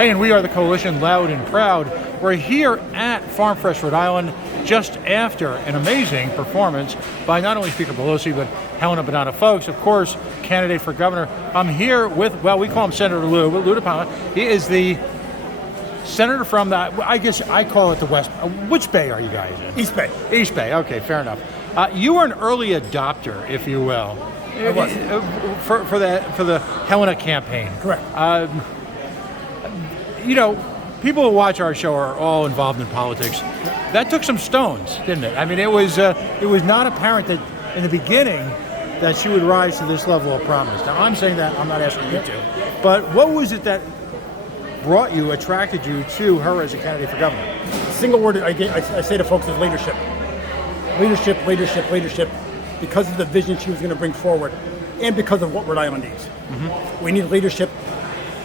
Hey, and we are the Coalition Loud and Proud. We're here at Farm Fresh, Rhode Island, just after an amazing performance by not only Speaker Pelosi, but Helena Bonanno Foulkes, of course, candidate for governor. I'm here with, well, we call him Senator Lou, but Lou DePalma. He is the senator from the, I guess I call it the West. Which bay are you guys in? East Bay. East Bay, okay, fair enough. You were an early adopter, if you will, I was. for the Helena campaign. Correct. You know, people who watch our show are all involved in politics. That took some stones, didn't it? I mean, it was not apparent that in the beginning that she would rise to this level of prominence. Now, I'm saying that, I'm not asking you to, but what was it that brought you, attracted you to her as a candidate for governor? Single word I say to folks is leadership. Leadership, leadership, leadership, because of the vision she was going to bring forward and because of what Rhode Island needs. Mm-hmm. We need leadership.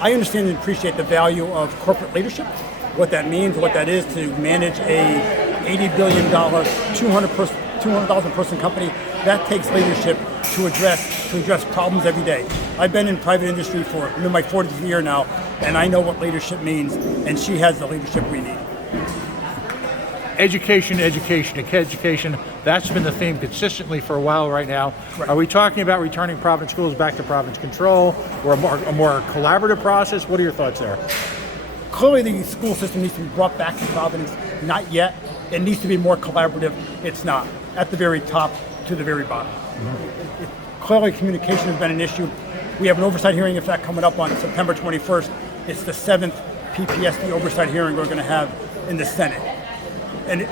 I understand and appreciate the value of corporate leadership, what that means, what that is to manage a $80 billion, 200,000 person company. That takes leadership to address problems every day. I've been in private industry for my 40th year now, and I know what leadership means, and she has the leadership we need. Education, education, education. That's been the theme consistently for a while right now. Correct. Are we talking about returning Providence schools back to Providence control, or a more collaborative process? What are your thoughts there? Clearly, the school system needs to be brought back to Providence. Not yet. It needs to be more collaborative. It's not. At the very top to the very bottom. Mm-hmm. Clearly, communication has been an issue. We have an oversight hearing, in fact, coming up on September 21st. It's the 7th PPSD oversight hearing we're going to have in the Senate. And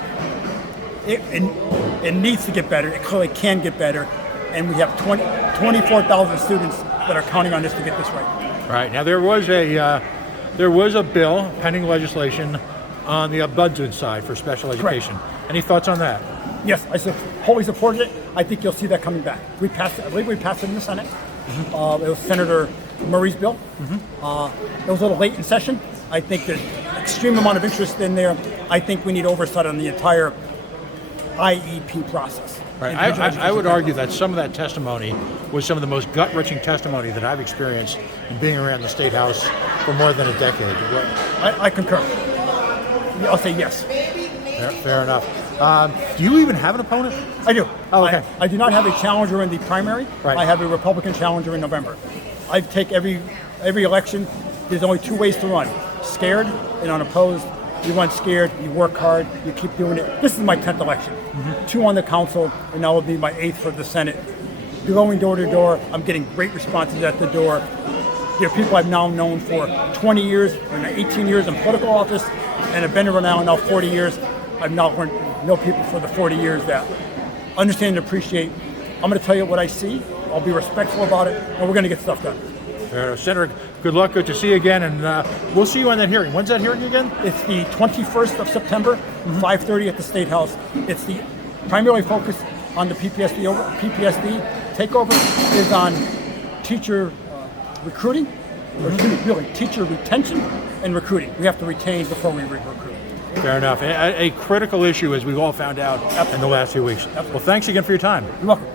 it needs to get better. It clearly can get better. And we have 24,000 students that are counting on this to get this right. Right. Now, there was a bill, pending legislation, on the ombudsman side for special education. Correct. Any thoughts on that? Yes, I wholly supported it. I think you'll see that coming back. I believe we passed it in the Senate. Mm-hmm. It was Senator Murray's bill. Mm-hmm. It was a little late in session. I think there's extreme amount of interest in there. I think we need oversight on the entire IEP process. Right. I would argue that some of that testimony was some of the most gut-wrenching testimony that I've experienced in being around the State House for more than a decade. I concur. I'll say yes. Fair enough. Do you even have an opponent? I do. Oh, okay. I do not have a challenger in the primary. Right. I have a Republican challenger in November. I take every election. There's only two ways to run: scared and unopposed. You run scared, you work hard, you keep doing it. This is my 10th election. Mm-hmm. 2 on the council, and now will be my 8th for the Senate. Going door to door, I'm getting great responses at the door. There are people I've now known for 20 years, and 18 years in political office, and I've been around now 40 years. I've now learned to know people for the 40 years that understand and appreciate. I'm going to tell you what I see. I'll be respectful about it, and we're going to get stuff done. Senator, good luck. Good to see you again, and we'll see you on that hearing. When's that hearing again? It's the 21st of September, 5:30 at the State House. It's the primarily focused on the PPSD takeover is on teacher recruiting, or really teacher retention and recruiting. We have to retain before we recruit. Fair enough. A critical issue, as we've all found out in the last few weeks. Well, thanks again for your time. You're welcome.